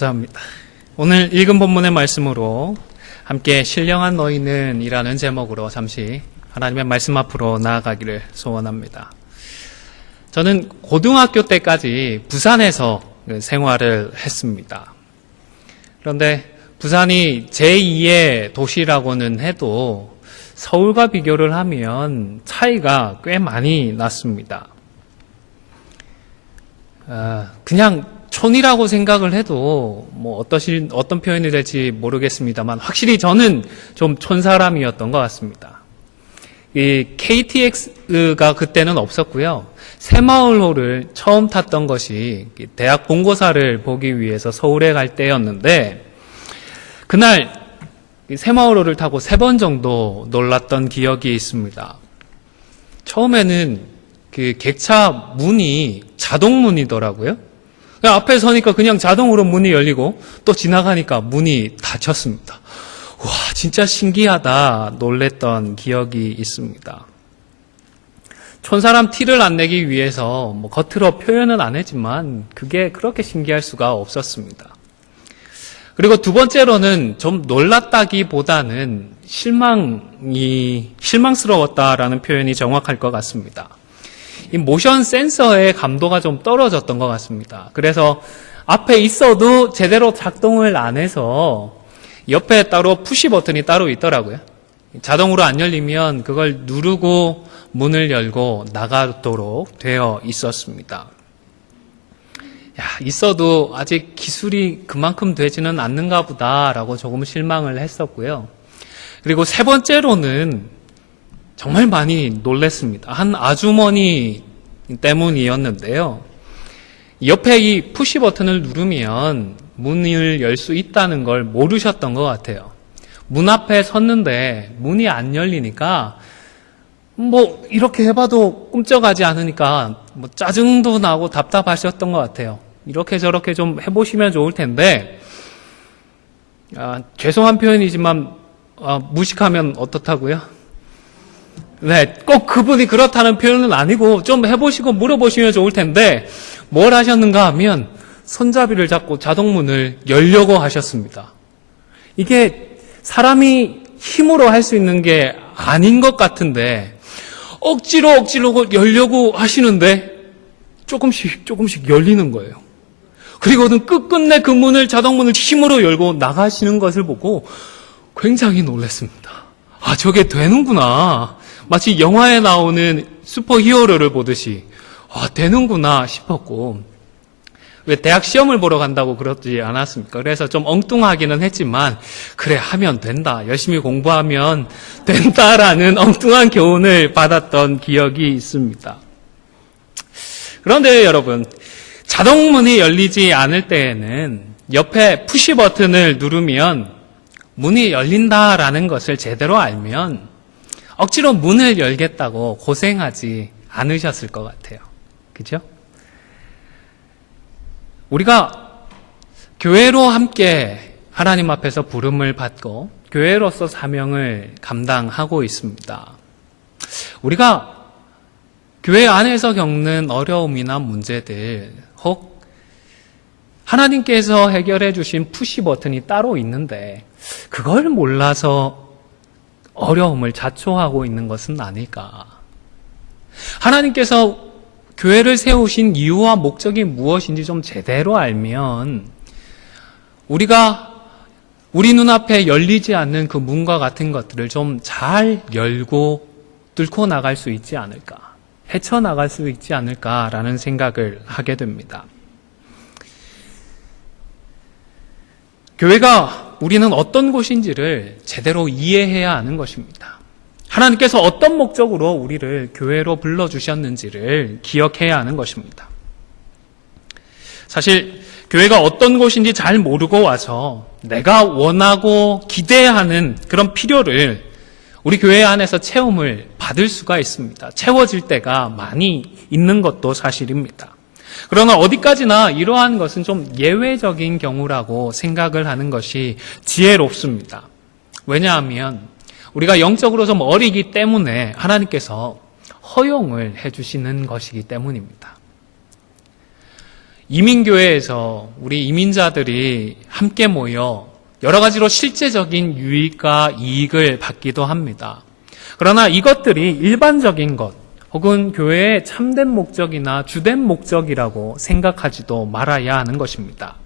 감사합니다. 오늘 읽은 본문의 말씀으로 함께 신령한 너희는 이라는 제목으로 잠시 하나님의 말씀 앞으로 나아가기를 소원합니다. 저는 고등학교 때까지 부산에서 생활을 했습니다. 그런데 부산이 제2의 도시라고는 해도 서울과 비교를 하면 차이가 꽤 많이 났습니다. 그냥 촌이라고 생각을 해도 어떤 표현이 될지 모르겠습니다만 확실히 저는 좀 촌 사람이었던 것 같습니다. 이 KTX가 그때는 없었고요. 새마을호를 처음 탔던 것이 대학 본고사를 보기 위해서 서울에 갈 때였는데 그날 새마을호를 타고 3번 정도 놀랐던 기억이 있습니다. 처음에는 그 객차 문이 자동문이더라고요. 앞에 서니까 그냥 자동으로 문이 열리고 또 지나가니까 문이 닫혔습니다. 와, 진짜 신기하다 놀랬던 기억이 있습니다. 촌사람 티를 안 내기 위해서 겉으로 표현은 안 했지만 그게 그렇게 신기할 수가 없었습니다. 그리고 두 번째로는 좀 놀랐다기보다는 실망스러웠다라는 표현이 정확할 것 같습니다. 이 모션 센서의 감도가 좀 떨어졌던 것 같습니다. 그래서 앞에 있어도 제대로 작동을 안 해서 옆에 따로 푸시 버튼이 따로 있더라고요. 자동으로 안 열리면 그걸 누르고 문을 열고 나가도록 되어 있었습니다. 있어도 아직 기술이 그만큼 되지는 않는가 보다라고 조금 실망을 했었고요. 그리고 세 번째로는 정말 많이 놀랐습니다. 한 아주머니 때문이었는데요. 옆에 이 푸시 버튼을 누르면 문을 열 수 있다는 걸 모르셨던 것 같아요. 문 앞에 섰는데 문이 안 열리니까 이렇게 해봐도 꿈쩍하지 않으니까 짜증도 나고 답답하셨던 것 같아요. 이렇게 저렇게 좀 해보시면 좋을 텐데 죄송한 표현이지만 무식하면 어떻다고요? 네, 꼭 그분이 그렇다는 표현은 아니고 좀 해보시고 물어보시면 좋을 텐데 뭘 하셨는가 하면 손잡이를 잡고 자동문을 열려고 하셨습니다. 이게 사람이 힘으로 할 수 있는 게 아닌 것 같은데 억지로 열려고 하시는데 조금씩 열리는 거예요. 그리고는 끝끝내 그 문을 자동문을 힘으로 열고 나가시는 것을 보고 굉장히 놀랐습니다. 저게 되는구나. 마치 영화에 나오는 슈퍼히어로를 보듯이 되는구나 싶었고 왜 대학 시험을 보러 간다고 그러지 않았습니까? 그래서 좀 엉뚱하기는 했지만 그래 하면 된다. 열심히 공부하면 된다라는 엉뚱한 교훈을 받았던 기억이 있습니다. 그런데 여러분 자동문이 열리지 않을 때에는 옆에 푸시 버튼을 누르면 문이 열린다라는 것을 제대로 알면 억지로 문을 열겠다고 고생하지 않으셨을 것 같아요. 그죠? 우리가 교회로 함께 하나님 앞에서 부름을 받고 교회로서 사명을 감당하고 있습니다. 우리가 교회 안에서 겪는 어려움이나 문제들 혹 하나님께서 해결해 주신 푸시 버튼이 따로 있는데 그걸 몰라서 어려움을 자초하고 있는 것은 아닐까. 하나님께서 교회를 세우신 이유와 목적이 무엇인지 좀 제대로 알면 우리 눈앞에 열리지 않는 그 문과 같은 것들을 좀 잘 열고 뚫고 나갈 수 있지 않을까. 헤쳐나갈 수 있지 않을까라는 생각을 하게 됩니다. 교회가 우리는 어떤 곳인지를 제대로 이해해야 하는 것입니다. 하나님께서 어떤 목적으로 우리를 교회로 불러주셨는지를 기억해야 하는 것입니다. 사실 교회가 어떤 곳인지 잘 모르고 와서 내가 원하고 기대하는 그런 필요를 우리 교회 안에서 체험을 받을 수가 있습니다. 채워질 때가 많이 있는 것도 사실입니다. 그러나 어디까지나 이러한 것은 좀 예외적인 경우라고 생각을 하는 것이 지혜롭습니다. 왜냐하면 우리가 영적으로 좀 어리기 때문에 하나님께서 허용을 해주시는 것이기 때문입니다. 이민교회에서 우리 이민자들이 함께 모여 여러 가지로 실제적인 유익과 이익을 받기도 합니다. 그러나 이것들이 일반적인 것 혹은 교회의 참된 목적이나 주된 목적이라고 생각하지도 말아야 하는 것입니다.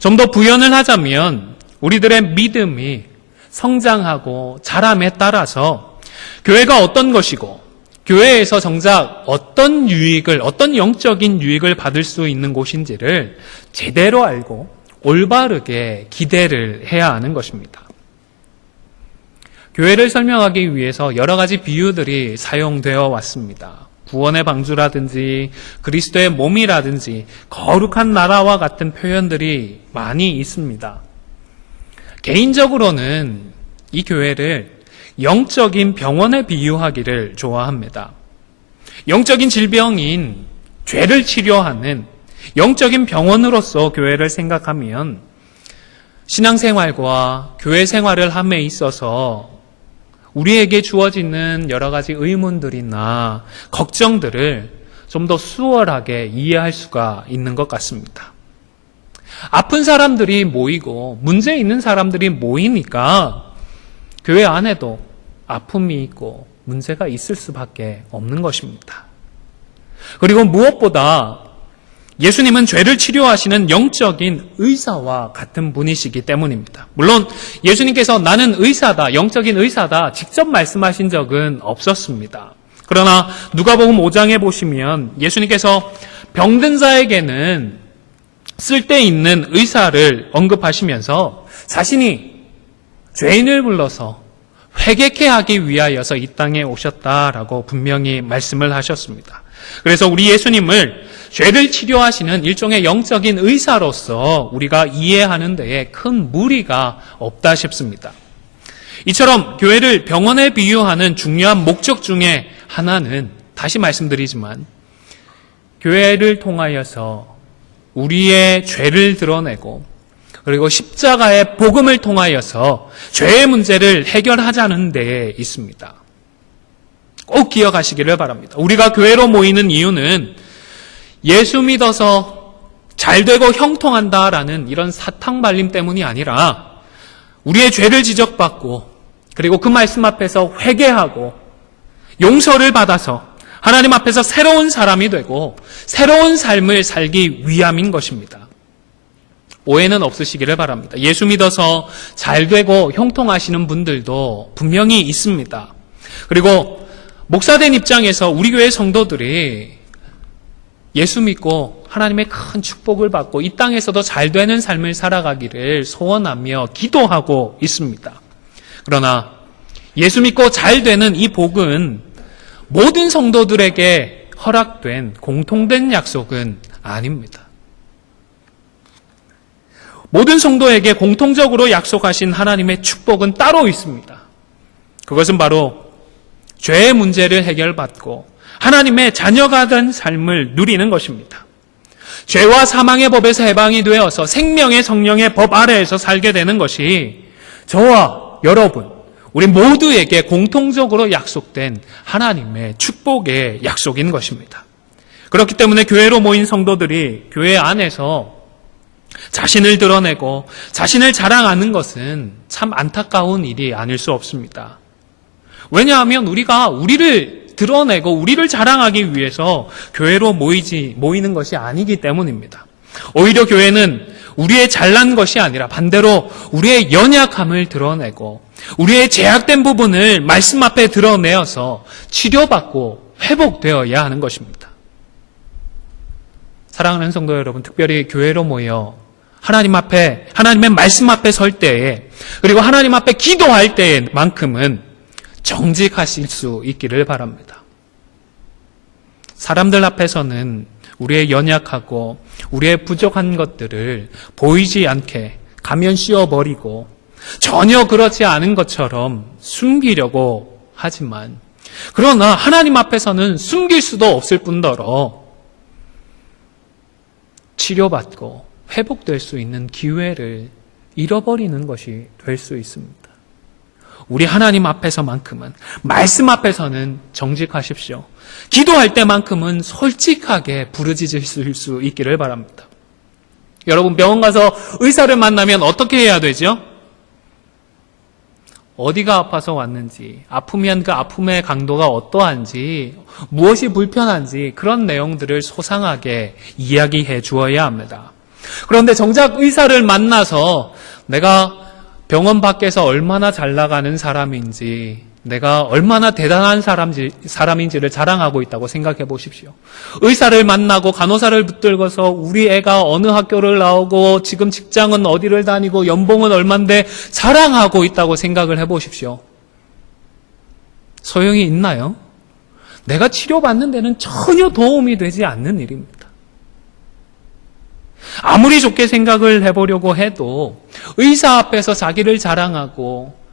좀 더 부연을 하자면 우리들의 믿음이 성장하고 자람에 따라서 교회가 어떤 것이고 교회에서 정작 어떤 유익을, 어떤 영적인 유익을 받을 수 있는 곳인지를 제대로 알고 올바르게 기대를 해야 하는 것입니다. 교회를 설명하기 위해서 여러 가지 비유들이 사용되어 왔습니다. 구원의 방주라든지 그리스도의 몸이라든지 거룩한 나라와 같은 표현들이 많이 있습니다. 개인적으로는 이 교회를 영적인 병원에 비유하기를 좋아합니다. 영적인 질병인 죄를 치료하는 영적인 병원으로서 교회를 생각하면 신앙생활과 교회 생활을 함에 있어서 우리에게 주어지는 여러 가지 의문들이나 걱정들을 좀 더 수월하게 이해할 수가 있는 것 같습니다. 아픈 사람들이 모이고 문제 있는 사람들이 모이니까 교회 안에도 아픔이 있고 문제가 있을 수밖에 없는 것입니다. 그리고 무엇보다 예수님은 죄를 치료하시는 영적인 의사와 같은 분이시기 때문입니다. 물론 예수님께서 나는 의사다, 영적인 의사다 직접 말씀하신 적은 없었습니다. 그러나 누가복음 5장에 보시면 예수님께서 병든 자에게는 쓸데있는 의사를 언급하시면서 자신이 죄인을 불러서 회개케 하기 위하여서 이 땅에 오셨다라고 분명히 말씀을 하셨습니다. 그래서 우리 예수님을 죄를 치료하시는 일종의 영적인 의사로서 우리가 이해하는 데에 큰 무리가 없다 싶습니다. 이처럼 교회를 병원에 비유하는 중요한 목적 중에 하나는 다시 말씀드리지만 교회를 통하여서 우리의 죄를 드러내고 그리고 십자가의 복음을 통하여서 죄의 문제를 해결하자는 데에 있습니다. 꼭 기억하시기를 바랍니다. 우리가 교회로 모이는 이유는 예수 믿어서 잘되고 형통한다라는 이런 사탕 발림 때문이 아니라 우리의 죄를 지적받고 그리고 그 말씀 앞에서 회개하고 용서를 받아서 하나님 앞에서 새로운 사람이 되고 새로운 삶을 살기 위함인 것입니다. 오해는 없으시기를 바랍니다. 예수 믿어서 잘되고 형통하시는 분들도 분명히 있습니다. 그리고 목사된 입장에서 우리 교회 성도들이 예수 믿고 하나님의 큰 축복을 받고 이 땅에서도 잘되는 삶을 살아가기를 소원하며 기도하고 있습니다. 그러나 예수 믿고 잘되는 이 복은 모든 성도들에게 허락된 공통된 약속은 아닙니다. 모든 성도에게 공통적으로 약속하신 하나님의 축복은 따로 있습니다. 그것은 바로 죄의 문제를 해결받고 하나님의 자녀가 된 삶을 누리는 것입니다. 죄와 사망의 법에서 해방이 되어서 생명의 성령의 법 아래에서 살게 되는 것이 저와 여러분, 우리 모두에게 공통적으로 약속된 하나님의 축복의 약속인 것입니다. 그렇기 때문에 교회로 모인 성도들이 교회 안에서 자신을 드러내고 자신을 자랑하는 것은 참 안타까운 일이 아닐 수 없습니다. 왜냐하면 우리가 우리를 드러내고 우리를 자랑하기 위해서 교회로 모이는 것이 아니기 때문입니다. 오히려 교회는 우리의 잘난 것이 아니라 반대로 우리의 연약함을 드러내고 우리의 제약된 부분을 말씀 앞에 드러내어서 치료받고 회복되어야 하는 것입니다. 사랑하는 성도 여러분, 특별히 교회로 모여 하나님 앞에, 하나님의 말씀 앞에 설 때에 그리고 하나님 앞에 기도할 때만큼은 정직하실 수 있기를 바랍니다. 사람들 앞에서는 우리의 연약하고 우리의 부족한 것들을 보이지 않게 가면 씌워버리고 전혀 그렇지 않은 것처럼 숨기려고 하지만 그러나 하나님 앞에서는 숨길 수도 없을 뿐더러 치료받고 회복될 수 있는 기회를 잃어버리는 것이 될 수 있습니다. 우리 하나님 앞에서만큼은, 말씀 앞에서는 정직하십시오. 기도할 때만큼은 솔직하게 부르짖으실 수 있기를 바랍니다. 여러분, 병원 가서 의사를 만나면 어떻게 해야 되죠? 어디가 아파서 왔는지, 아프면 그 아픔의 강도가 어떠한지, 무엇이 불편한지 그런 내용들을 소상하게 이야기해 주어야 합니다. 그런데 정작 의사를 만나서 내가 병원 밖에서 얼마나 잘 나가는 사람인지, 내가 얼마나 대단한 사람인지를 자랑하고 있다고 생각해 보십시오. 의사를 만나고 간호사를 붙들고서 우리 애가 어느 학교를 나오고 지금 직장은 어디를 다니고 연봉은 얼만데 자랑하고 있다고 생각을 해 보십시오. 소용이 있나요? 내가 치료받는 데는 전혀 도움이 되지 않는 일입니다. 아무리 좋게 생각을 해보려고 해도 의사 앞에서 자기를 자랑하고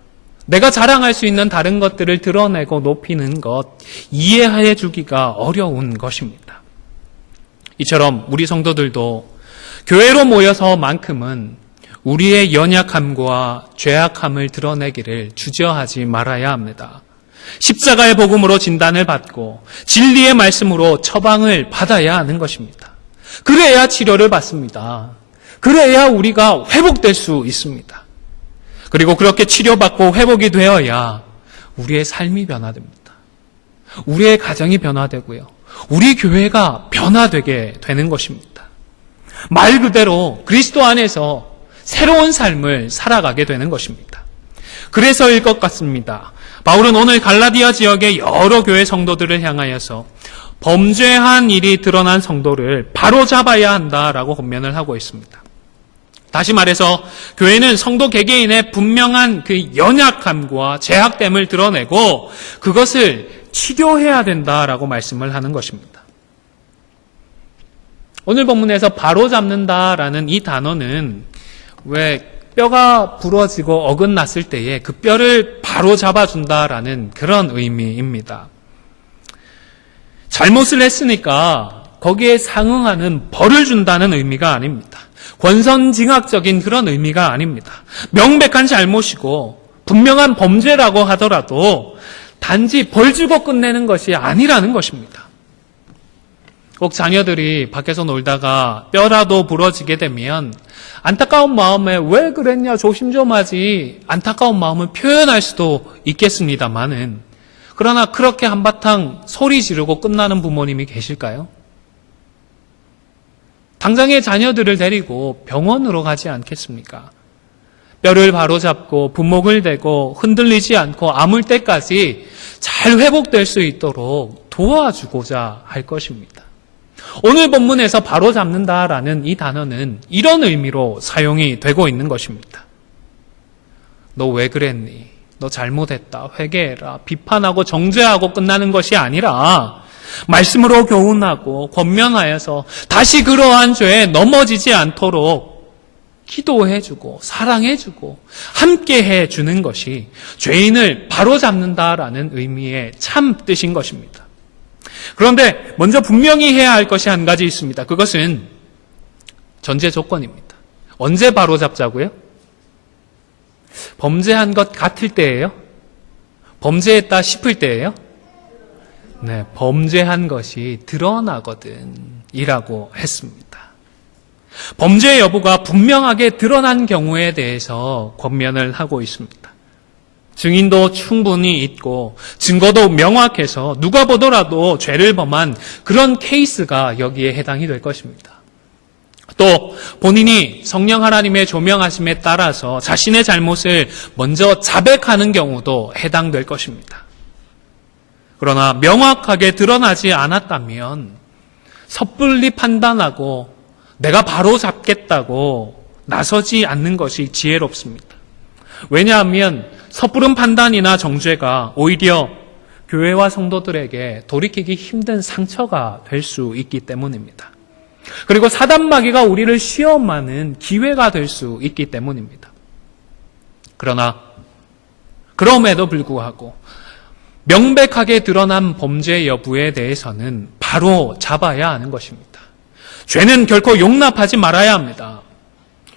내가 자랑할 수 있는 다른 것들을 드러내고 높이는 것, 이해해 주기가 어려운 것입니다. 이처럼 우리 성도들도 교회로 모여서만큼은 우리의 연약함과 죄악함을 드러내기를 주저하지 말아야 합니다. 십자가의 복음으로 진단을 받고 진리의 말씀으로 처방을 받아야 하는 것입니다. 그래야 치료를 받습니다. 그래야 우리가 회복될 수 있습니다. 그리고 그렇게 치료받고 회복이 되어야 우리의 삶이 변화됩니다. 우리의 가정이 변화되고요. 우리 교회가 변화되게 되는 것입니다. 말 그대로 그리스도 안에서 새로운 삶을 살아가게 되는 것입니다. 그래서일 것 같습니다. 바울은 오늘 갈라디아 지역의 여러 교회 성도들을 향하여서 범죄한 일이 드러난 성도를 바로잡아야 한다라고 권면을 하고 있습니다. 다시 말해서 교회는 성도 개개인의 분명한 그 연약함과 죄악됨을 드러내고 그것을 치료해야 된다라고 말씀을 하는 것입니다. 오늘 본문에서 바로잡는다라는 이 단어는 왜 뼈가 부러지고 어긋났을 때에 그 뼈를 바로잡아준다라는 그런 의미입니다. 잘못을 했으니까 거기에 상응하는 벌을 준다는 의미가 아닙니다. 권선징악적인 그런 의미가 아닙니다. 명백한 잘못이고 분명한 범죄라고 하더라도 단지 벌 주고 끝내는 것이 아니라는 것입니다. 꼭 자녀들이 밖에서 놀다가 뼈라도 부러지게 되면 안타까운 마음에 왜 그랬냐 조심 좀 하지 안타까운 마음을 표현할 수도 있겠습니다만은 그러나 그렇게 한바탕 소리 지르고 끝나는 부모님이 계실까요? 당장의 자녀들을 데리고 병원으로 가지 않겠습니까? 뼈를 바로잡고 분목을 대고 흔들리지 않고 아물 때까지 잘 회복될 수 있도록 도와주고자 할 것입니다. 오늘 본문에서 바로잡는다라는 이 단어는 이런 의미로 사용이 되고 있는 것입니다. 너 왜 그랬니? 너 잘못했다. 회개해라. 비판하고 정죄하고 끝나는 것이 아니라 말씀으로 교훈하고 권면하여서 다시 그러한 죄에 넘어지지 않도록 기도해주고 사랑해주고 함께해 주는 것이 죄인을 바로잡는다라는 의미의 참 뜻인 것입니다. 그런데 먼저 분명히 해야 할 것이 한 가지 있습니다. 그것은 전제 조건입니다. 언제 바로잡자고요? 범죄한 것 같을 때예요? 범죄했다 싶을 때예요? 네, 범죄한 것이 드러나거든 이라고 했습니다. 범죄 여부가 분명하게 드러난 경우에 대해서 권면을 하고 있습니다. 증인도 충분히 있고 증거도 명확해서 누가 보더라도 죄를 범한 그런 케이스가 여기에 해당이 될 것입니다. 또 본인이 성령 하나님의 조명하심에 따라서 자신의 잘못을 먼저 자백하는 경우도 해당될 것입니다. 그러나 명확하게 드러나지 않았다면 섣불리 판단하고 내가 바로 잡겠다고 나서지 않는 것이 지혜롭습니다. 왜냐하면 섣부른 판단이나 정죄가 오히려 교회와 성도들에게 돌이키기 힘든 상처가 될 수 있기 때문입니다. 그리고 사단마귀가 우리를 시험하는 기회가 될 수 있기 때문입니다. 그러나 그럼에도 불구하고 명백하게 드러난 범죄 여부에 대해서는 바로 잡아야 하는 것입니다. 죄는 결코 용납하지 말아야 합니다.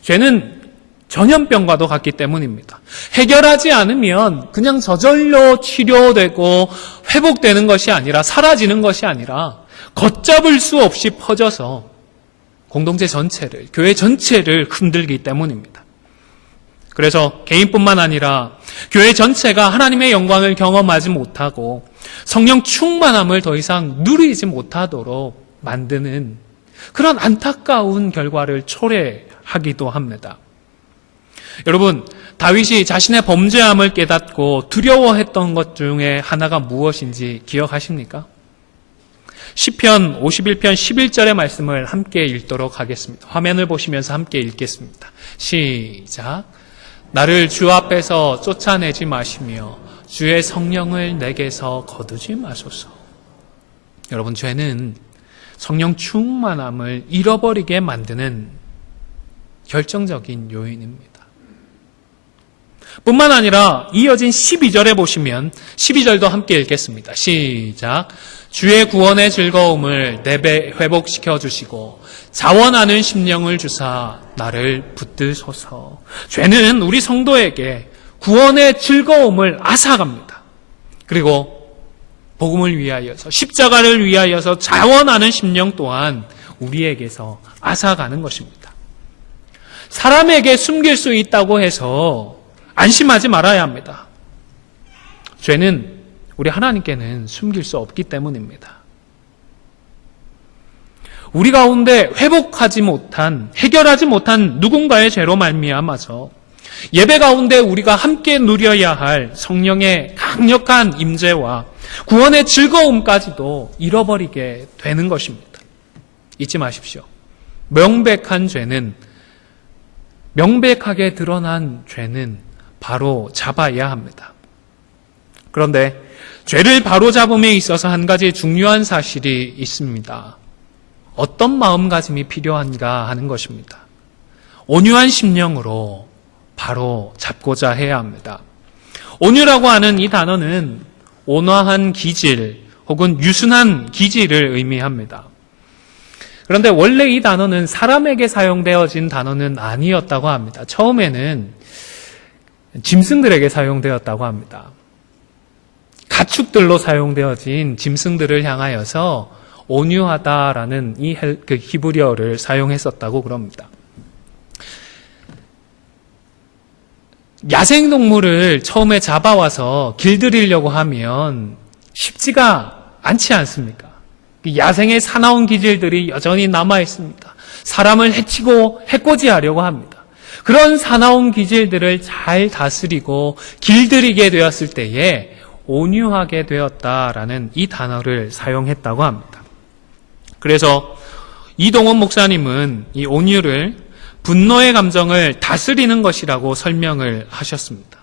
죄는 전염병과도 같기 때문입니다. 해결하지 않으면 그냥 저절로 치료되고 회복되는 것이 아니라, 사라지는 것이 아니라 걷잡을 수 없이 퍼져서 공동체 전체를, 교회 전체를 흔들기 때문입니다. 그래서 개인뿐만 아니라 교회 전체가 하나님의 영광을 경험하지 못하고 성령 충만함을 더 이상 누리지 못하도록 만드는 그런 안타까운 결과를 초래하기도 합니다. 여러분, 다윗이 자신의 범죄함을 깨닫고 두려워했던 것 중에 하나가 무엇인지 기억하십니까? 시편 51편 11절의 말씀을 함께 읽도록 하겠습니다. 화면을 보시면서 함께 읽겠습니다. 시작. 나를 주 앞에서 쫓아내지 마시며 주의 성령을 내게서 거두지 마소서. 여러분, 죄는 성령 충만함을 잃어버리게 만드는 결정적인 요인입니다. 뿐만 아니라 이어진 12절에 보시면 12절도 함께 읽겠습니다. 시작. 주의 구원의 즐거움을 내 배 회복시켜 주시고 자원하는 심령을 주사 나를 붙드소서. 죄는 우리 성도에게 구원의 즐거움을 앗아갑니다. 그리고 복음을 위하여서, 십자가를 위하여서 자원하는 심령 또한 우리에게서 앗아가는 것입니다. 사람에게 숨길 수 있다고 해서 안심하지 말아야 합니다. 죄는 우리 하나님께는 숨길 수 없기 때문입니다. 우리 가운데 회복하지 못한, 해결하지 못한 누군가의 죄로 말미암아서 예배 가운데 우리가 함께 누려야 할 성령의 강력한 임재와 구원의 즐거움까지도 잃어버리게 되는 것입니다. 잊지 마십시오. 명백하게 드러난 죄는 바로 잡아야 합니다. 그런데 죄를 바로잡음에 있어서 한 가지 중요한 사실이 있습니다. 어떤 마음가짐이 필요한가 하는 것입니다. 온유한 심령으로 바로 잡고자 해야 합니다. 온유라고 하는 이 단어는 온화한 기질 혹은 유순한 기질을 의미합니다. 그런데 원래 이 단어는 사람에게 사용되어진 단어는 아니었다고 합니다. 처음에는 짐승들에게 사용되었다고 합니다. 가축들로 사용되어진 짐승들을 향하여서 온유하다라는 이 히브리어를 사용했었다고 그럽니다. 야생동물을 처음에 잡아와서 길들이려고 하면 쉽지가 않지 않습니까? 야생의 사나운 기질들이 여전히 남아있습니다. 사람을 해치고 해코지하려고 합니다. 그런 사나운 기질들을 잘 다스리고 길들이게 되었을 때에 온유하게 되었다라는 이 단어를 사용했다고 합니다. 그래서 이동원 목사님은 이 온유를 분노의 감정을 다스리는 것이라고 설명을 하셨습니다.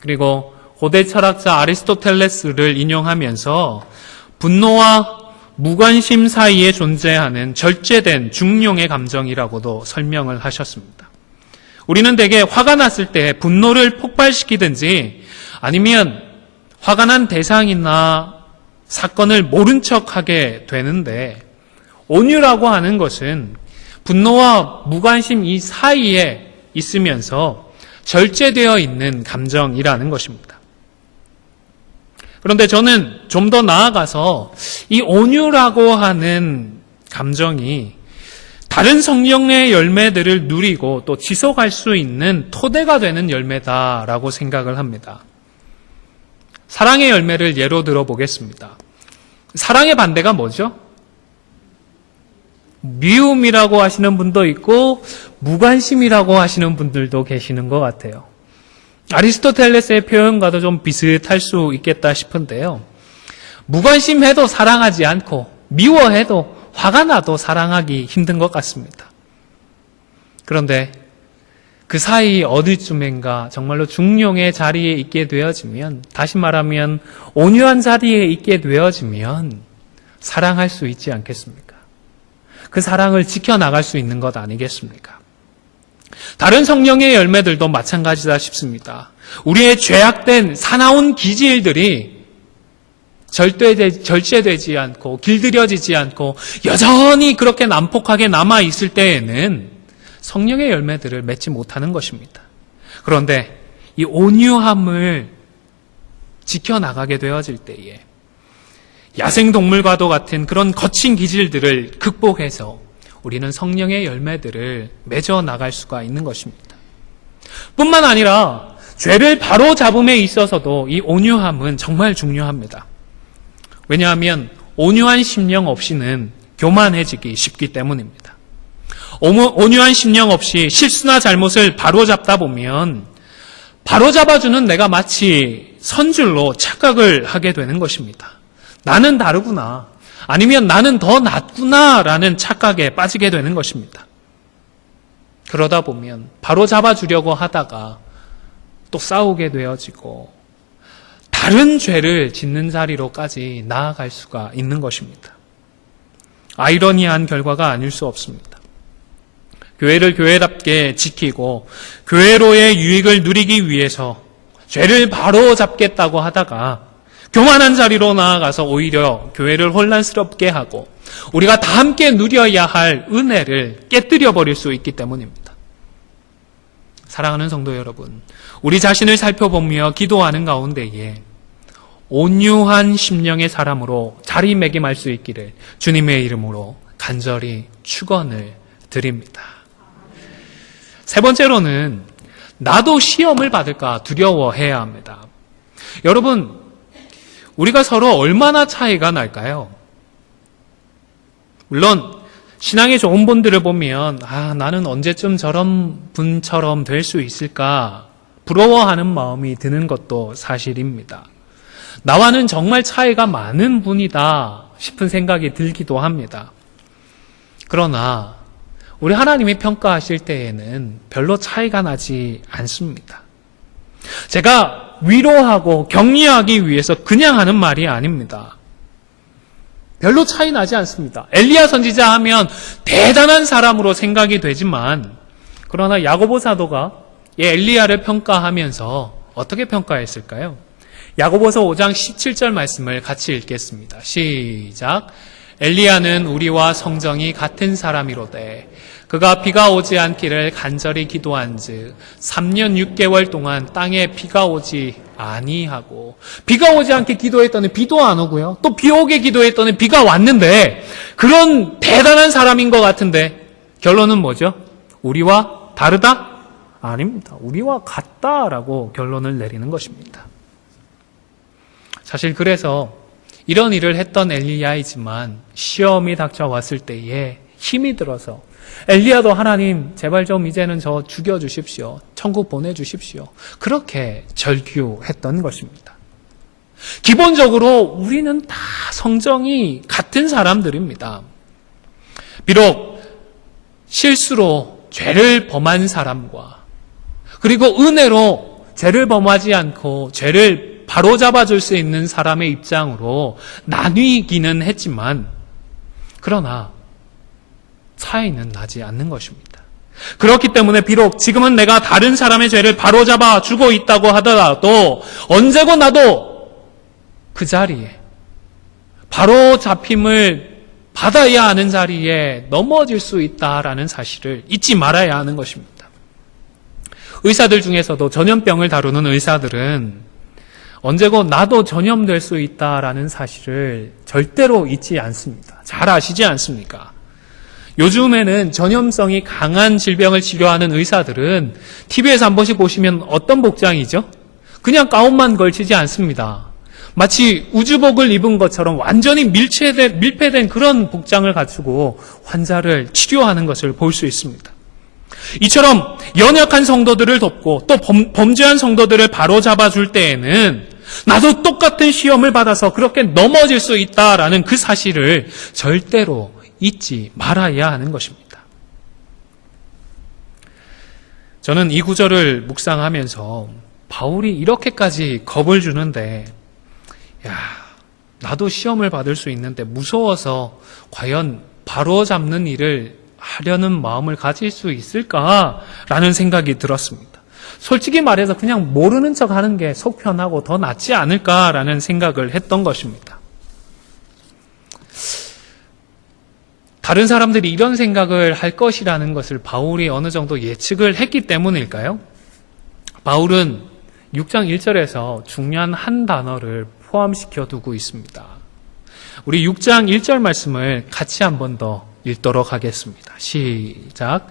그리고 고대 철학자 아리스토텔레스를 인용하면서 분노와 무관심 사이에 존재하는 절제된 중용의 감정이라고도 설명을 하셨습니다. 우리는 대개 화가 났을 때 분노를 폭발시키든지 아니면 화가 난 대상이나 사건을 모른 척하게 되는데, 온유라고 하는 것은 분노와 무관심 이 사이에 있으면서 절제되어 있는 감정이라는 것입니다. 그런데 저는 좀 더 나아가서 이 온유라고 하는 감정이 다른 성령의 열매들을 누리고 또 지속할 수 있는 토대가 되는 열매다라고 생각을 합니다. 사랑의 열매를 예로 들어보겠습니다. 사랑의 반대가 뭐죠? 미움이라고 하시는 분도 있고 무관심이라고 하시는 분들도 계시는 것 같아요. 아리스토텔레스의 표현과도 좀 비슷할 수 있겠다 싶은데요. 무관심해도 사랑하지 않고 미워해도 화가 나도 사랑하기 힘든 것 같습니다. 그런데 그 사이 어디쯤인가 정말로 중용의 자리에 있게 되어지면, 다시 말하면 온유한 자리에 있게 되어지면 사랑할 수 있지 않겠습니까? 그 사랑을 지켜나갈 수 있는 것 아니겠습니까? 다른 성령의 열매들도 마찬가지다 싶습니다. 우리의 죄악된 사나운 기질들이 절제되지 않고 길들여지지 않고 여전히 그렇게 난폭하게 남아있을 때에는 성령의 열매들을 맺지 못하는 것입니다. 그런데 이 온유함을 지켜나가게 되어질 때에 야생동물과도 같은 그런 거친 기질들을 극복해서 우리는 성령의 열매들을 맺어 나갈 수가 있는 것입니다. 뿐만 아니라 죄를 바로 잡음에 있어서도 이 온유함은 정말 중요합니다. 왜냐하면 온유한 심령 없이는 교만해지기 쉽기 때문입니다. 온유한 심령 없이 실수나 잘못을 바로잡다 보면 바로잡아주는 내가 마치 선줄로 착각을 하게 되는 것입니다. 나는 다르구나. 아니면 나는 더 낫구나라는 착각에 빠지게 되는 것입니다. 그러다 보면 바로잡아주려고 하다가 또 싸우게 되어지고 다른 죄를 짓는 자리로까지 나아갈 수가 있는 것입니다. 아이러니한 결과가 아닐 수 없습니다. 교회를 교회답게 지키고 교회로의 유익을 누리기 위해서 죄를 바로 잡겠다고 하다가 교만한 자리로 나아가서 오히려 교회를 혼란스럽게 하고 우리가 다 함께 누려야 할 은혜를 깨뜨려 버릴 수 있기 때문입니다. 사랑하는 성도 여러분, 우리 자신을 살펴보며 기도하는 가운데에 온유한 심령의 사람으로 자리매김할 수 있기를 주님의 이름으로 간절히 축원을 드립니다. 세 번째로는 나도 시험을 받을까 두려워해야 합니다. 여러분, 우리가 서로 얼마나 차이가 날까요? 물론 신앙이 좋은 분들을 보면 나는 언제쯤 저런 분처럼 될 수 있을까 부러워하는 마음이 드는 것도 사실입니다. 나와는 정말 차이가 많은 분이다 싶은 생각이 들기도 합니다. 그러나 우리 하나님이 평가하실 때에는 별로 차이가 나지 않습니다. 제가 위로하고 격려하기 위해서 그냥 하는 말이 아닙니다. 별로 차이 나지 않습니다. 엘리야 선지자 하면 대단한 사람으로 생각이 되지만 그러나 야고보 사도가 엘리야를 평가하면서 어떻게 평가했을까요? 야고보서 5장 17절 말씀을 같이 읽겠습니다. 시작. 엘리야는 우리와 성정이 같은 사람이로되 그가 비가 오지 않기를 간절히 기도한즉 3년 6개월 동안 땅에 비가 오지 아니하고 비가 오지 않게 기도했더니 비도 안 오고요. 또 비 오게 기도했더니 비가 왔는데 그런 대단한 사람인 것 같은데 결론은 뭐죠? 우리와 다르다? 아닙니다. 우리와 같다라고 결론을 내리는 것입니다. 사실 그래서 이런 일을 했던 엘리야이지만 시험이 닥쳐왔을 때에 힘이 들어서 엘리야도 하나님 제발 좀 이제는 저 죽여주십시오. 천국 보내주십시오. 그렇게 절규했던 것입니다. 기본적으로 우리는 다 성정이 같은 사람들입니다. 비록 실수로 죄를 범한 사람과 그리고 은혜로 죄를 범하지 않고 죄를 바로잡아 줄 수 있는 사람의 입장으로 나뉘기는 했지만 그러나 차이는 나지 않는 것입니다. 그렇기 때문에 비록 지금은 내가 다른 사람의 죄를 바로잡아 주고 있다고 하더라도 언제고 나도 그 자리에 바로잡힘을 받아야 하는 자리에 넘어질 수 있다라는 사실을 잊지 말아야 하는 것입니다. 의사들 중에서도 전염병을 다루는 의사들은 언제고 나도 전염될 수 있다라는 사실을 절대로 잊지 않습니다. 잘 아시지 않습니까? 요즘에는 전염성이 강한 질병을 치료하는 의사들은 TV에서 한 번씩 보시면 어떤 복장이죠? 그냥 가운만 걸치지 않습니다. 마치 우주복을 입은 것처럼 완전히 밀폐된 그런 복장을 갖추고 환자를 치료하는 것을 볼 수 있습니다. 이처럼 연약한 성도들을 돕고 또 범죄한 성도들을 바로잡아 줄 때에는 나도 똑같은 시험을 받아서 그렇게 넘어질 수 있다라는 그 사실을 절대로 잊지 말아야 하는 것입니다. 저는 이 구절을 묵상하면서 바울이 이렇게까지 겁을 주는데 나도 시험을 받을 수 있는데 무서워서 과연 바로잡는 일을 하려는 마음을 가질 수 있을까라는 생각이 들었습니다. 솔직히 말해서 그냥 모르는 척 하는 게 속 편하고 더 낫지 않을까라는 생각을 했던 것입니다. 다른 사람들이 이런 생각을 할 것이라는 것을 바울이 어느 정도 예측을 했기 때문일까요? 바울은 6장 1절에서 중요한 한 단어를 포함시켜 두고 있습니다. 우리 6장 1절 말씀을 같이 한 번 더 읽도록 하겠습니다. 시작.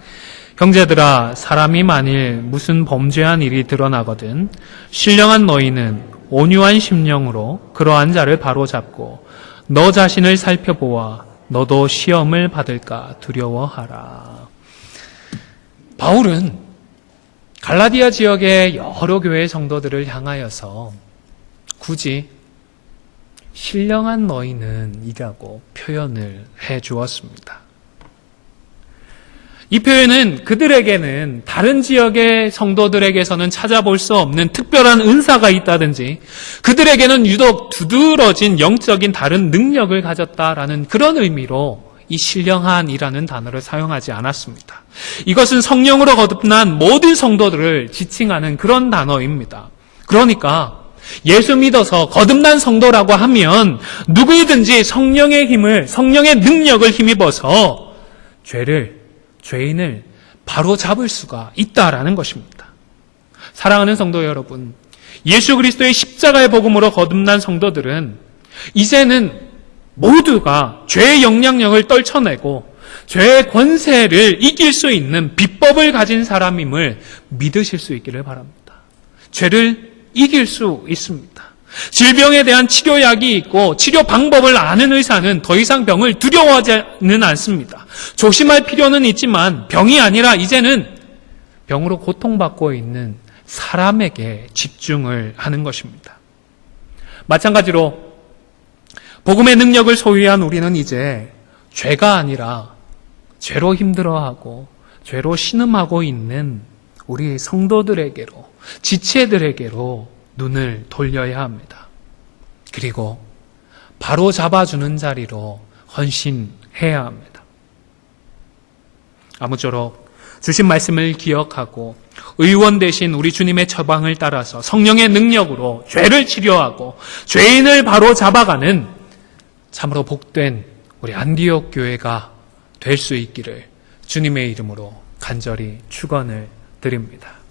형제들아, 사람이 만일 무슨 범죄한 일이 드러나거든 신령한 너희는 온유한 심령으로 그러한 자를 바로잡고 너 자신을 살펴보아 너도 시험을 받을까 두려워하라. 바울은 갈라디아 지역의 여러 교회 성도들을 향하여서 굳이 신령한 너희는 이라고 표현을 해 주었습니다. 이 표현은 그들에게는 다른 지역의 성도들에게서는 찾아볼 수 없는 특별한 은사가 있다든지 그들에게는 유독 두드러진 영적인 다른 능력을 가졌다라는 그런 의미로 이 신령한이라는 단어를 사용하지 않았습니다. 이것은 성령으로 거듭난 모든 성도들을 지칭하는 그런 단어입니다. 그러니까 예수 믿어서 거듭난 성도라고 하면 누구이든지 성령의 힘을, 성령의 능력을 힘입어서 죄인을 바로 잡을 수가 있다라는 것입니다. 사랑하는 성도 여러분, 예수 그리스도의 십자가의 복음으로 거듭난 성도들은 이제는 모두가 죄의 영향력을 떨쳐내고 죄의 권세를 이길 수 있는 비법을 가진 사람임을 믿으실 수 있기를 바랍니다. 죄를 이길 수 있습니다. 질병에 대한 치료약이 있고 치료 방법을 아는 의사는 더 이상 병을 두려워하지는 않습니다. 조심할 필요는 있지만 병이 아니라 이제는 병으로 고통받고 있는 사람에게 집중을 하는 것입니다. 마찬가지로 복음의 능력을 소유한 우리는 이제 죄가 아니라 죄로 힘들어하고 죄로 신음하고 있는 우리 성도들에게로, 지체들에게로 눈을 돌려야 합니다. 그리고 바로 잡아주는 자리로 헌신해야 합니다. 아무쪼록 주신 말씀을 기억하고 의원 되신 우리 주님의 처방을 따라서 성령의 능력으로 죄를 치료하고 죄인을 바로 잡아가는 참으로 복된 우리 안디옥 교회가 될 수 있기를 주님의 이름으로 간절히 축원을 드립니다.